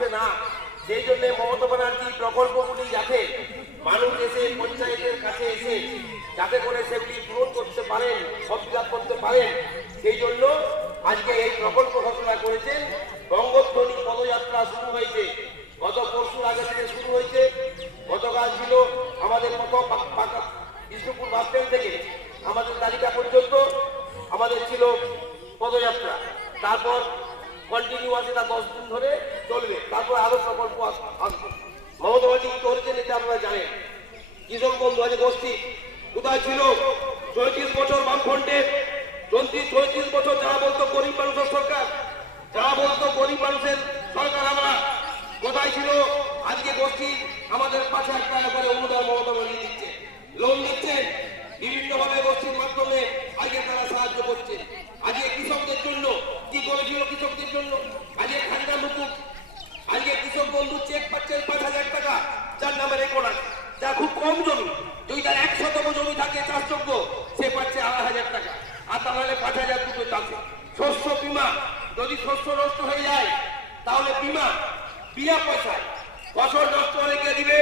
পাচ্ছে না। সেই জন্য মমতা ব্যানার্জি প্রকল্পগুলি যাতে মানুষ এসে পঞ্চায়েতের কাছে এসে যাতে করে সেগুলি পূরণ করতে পারেন, সৎকার করতে পারেন, সেই জন্য আজকে এই প্রকল্প ঘোষণা করেছেন। গঙ্গোত্তরী পদযাত্রা শুরু হয়েছে, গত পরশুর আগে থেকে শুরু হয়েছে। গতকাল ছিল আমাদের বিষ্ণুপুর বাস স্ট্যান্ড থেকে আমাদের তালিকা পর্যন্ত আমাদের ছিল পদযাত্রা। তারপর কন্টিনিউ আছে, তা 10 দিন ধরে চলবে। তারপর আরো প্রকল্প আসবে। মমতা ব্যানার্জি করেছেন এটা আপনারা জানেন। কৃষক বন্ধু আছে গোষ্ঠী কোথায় ছিল? 34 বছর বামফ্রন্টের 34 বছর যারা বলতো গরিব মানুষের সরকার, যারা বলতো গরিব মানুষের সরকার আমরা, কোথায় ছিল? আজকে গোষ্ঠী আমাদের 5,000 টাকা করে অনুদান মমতা ব্যানার্জি দিচ্ছে, লোন দিচ্ছে, বিভিন্নভাবে গোষ্ঠীর মাধ্যমে আজকে তারা সাহায্য করছে। আজকে কৃষকদের জন্য কি করেছিল? কৃষকদের জন্য আজকে খাজনা মুকুব, আজকে কৃষক বন্ধু চেক পাচ্ছেন 5,000 টাকা, যার নামে রেকর্ড আছে, যা খুব কম জমি, যদি তার 1 শতক জমি থাকে চাষযোগ্য, সে পাচ্ছে 2,500 টাকা, আর তাহলে 5,000 দুটো চাষে। শস্য বীমা, যদি শস্য নষ্ট হয়ে যায় তাহলে বীমা বিনা পয়সায়, ফসল নষ্ট হলে কে দিবে?